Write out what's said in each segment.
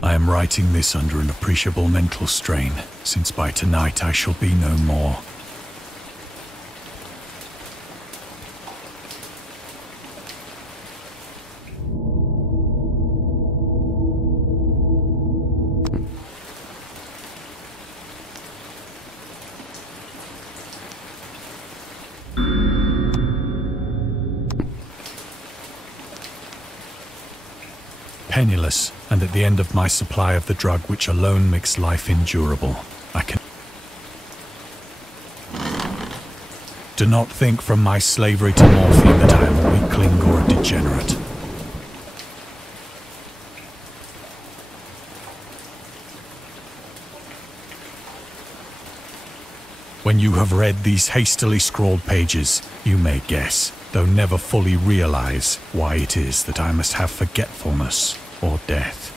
I am writing this under an appreciable mental strain, since by tonight I shall be no more. Penniless, and at the end of my supply of the drug which alone makes life endurable, I can... Do not think from my slavery to morphine that I am a weakling or a degenerate. When you have read these hastily scrawled pages, you may guess, though never fully realize, why it is that I must have forgetfulness or death.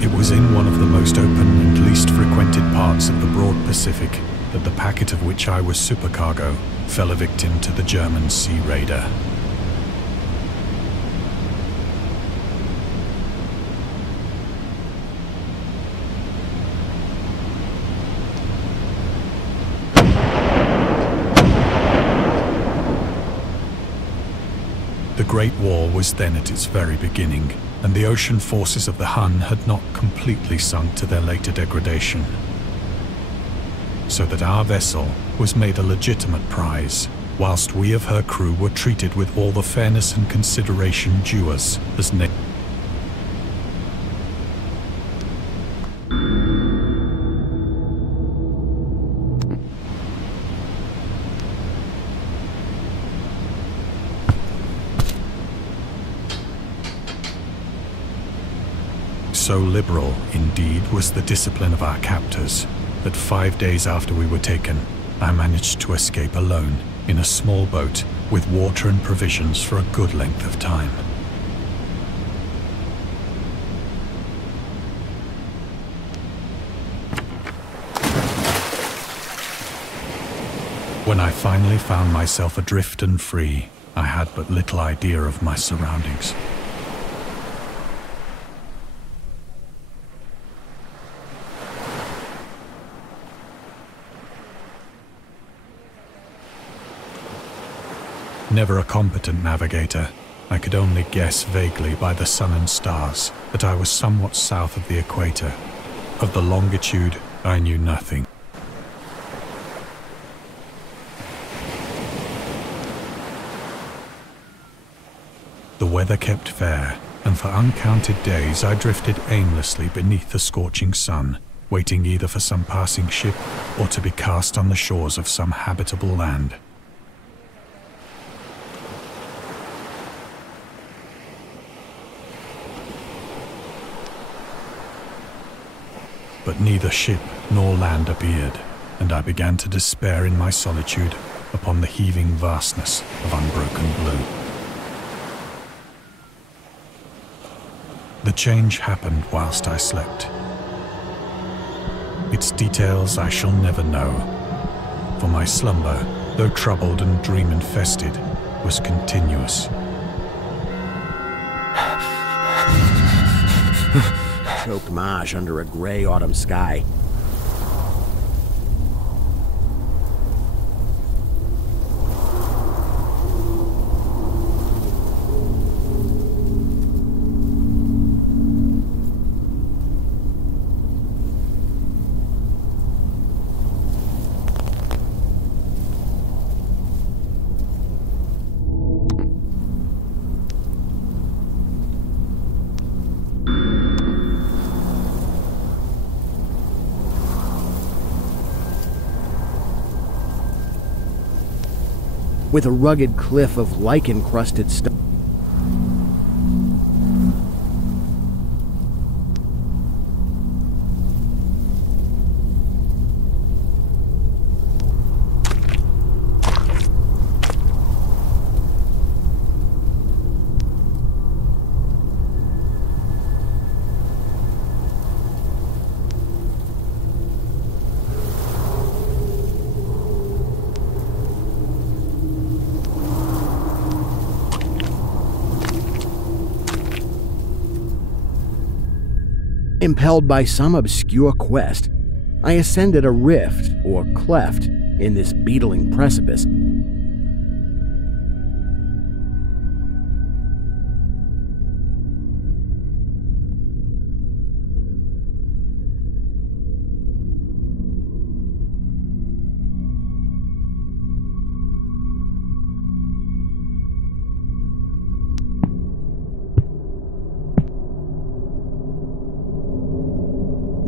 It was in one of the most open and least frequented parts of the broad Pacific that the packet of which I was supercargo fell a victim to the German sea raider. The Great War was then at its very beginning, and the ocean forces of the Hun had not completely sunk to their later degradation. So that our vessel was made a legitimate prize, whilst we of her crew were treated with all the fairness and consideration due us as So liberal, indeed, was the discipline of our captors, that 5 days after we were taken, I managed to escape alone in a small boat with water and provisions for a good length of time. When I finally found myself adrift and free, I had but little idea of my surroundings. Never a competent navigator, I could only guess vaguely by the sun and stars that I was somewhat south of the equator. Of the longitude, I knew nothing. The weather kept fair, and for uncounted days I drifted aimlessly beneath the scorching sun, waiting either for some passing ship or to be cast on the shores of some habitable land. But neither ship nor land appeared, and I began to despair in my solitude upon the heaving vastness of unbroken blue. The change happened whilst I slept. Its details I shall never know, for my slumber, though troubled and dream-infested, was continuous. Choked marsh under a gray autumn sky. With a rugged cliff of lichen-crusted stone. Impelled by some obscure quest, I ascended a rift, or cleft, in this beetling precipice.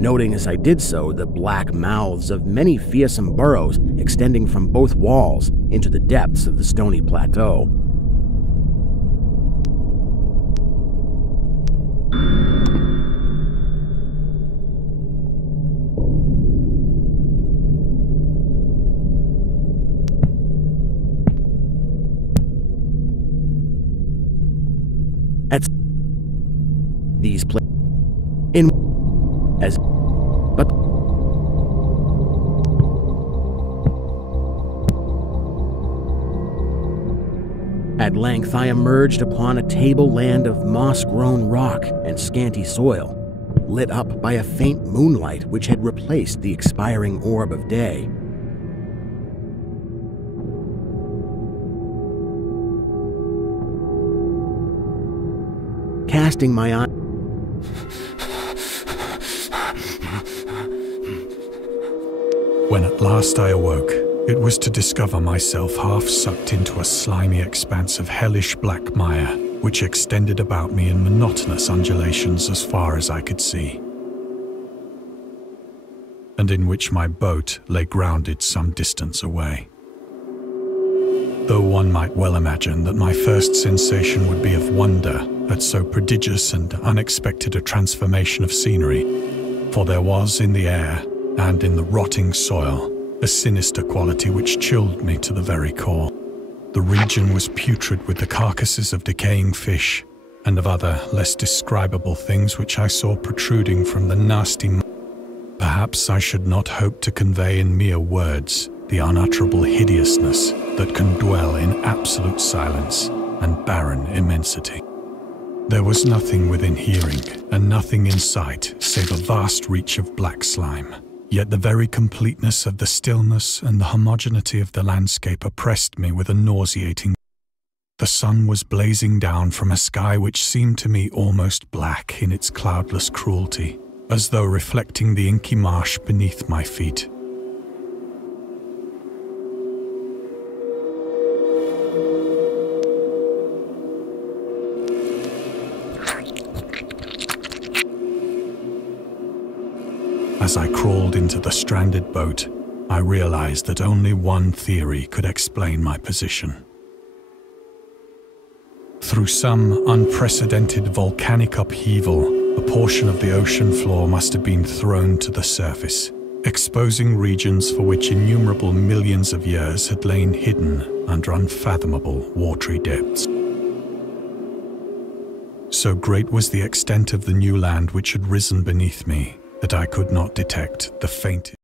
Noting as I did so the black mouths of many fearsome burrows extending from both walls into the depths of the stony plateau. At these places, in as but at length I emerged upon a tableland of moss-grown rock and scanty soil, lit up by a faint moonlight which had replaced the expiring orb of day. Casting my eye When at last I awoke, it was to discover myself half sucked into a slimy expanse of hellish black mire, which extended about me in monotonous undulations as far as I could see, and in which my boat lay grounded some distance away. Though one might well imagine that my first sensation would be of wonder at so prodigious and unexpected a transformation of scenery, for there was in the air and in the rotting soil a sinister quality which chilled me to the very core. The region was putrid with the carcasses of decaying fish and of other less describable things which I saw protruding from the nasty Perhaps I should not hope to convey in mere words the unutterable hideousness that can dwell in absolute silence and barren immensity. There was nothing within hearing and nothing in sight save a vast reach of black slime. Yet the very completeness of the stillness and the homogeneity of the landscape oppressed me with a nauseating. The sun was blazing down from a sky which seemed to me almost black in its cloudless cruelty, as though reflecting the inky marsh beneath my feet. As I crawled into the stranded boat, I realized that only one theory could explain my position. Through some unprecedented volcanic upheaval, a portion of the ocean floor must have been thrown to the surface, exposing regions for which innumerable millions of years had lain hidden under unfathomable watery depths. So great was the extent of the new land which had risen beneath me that I could not detect the faintest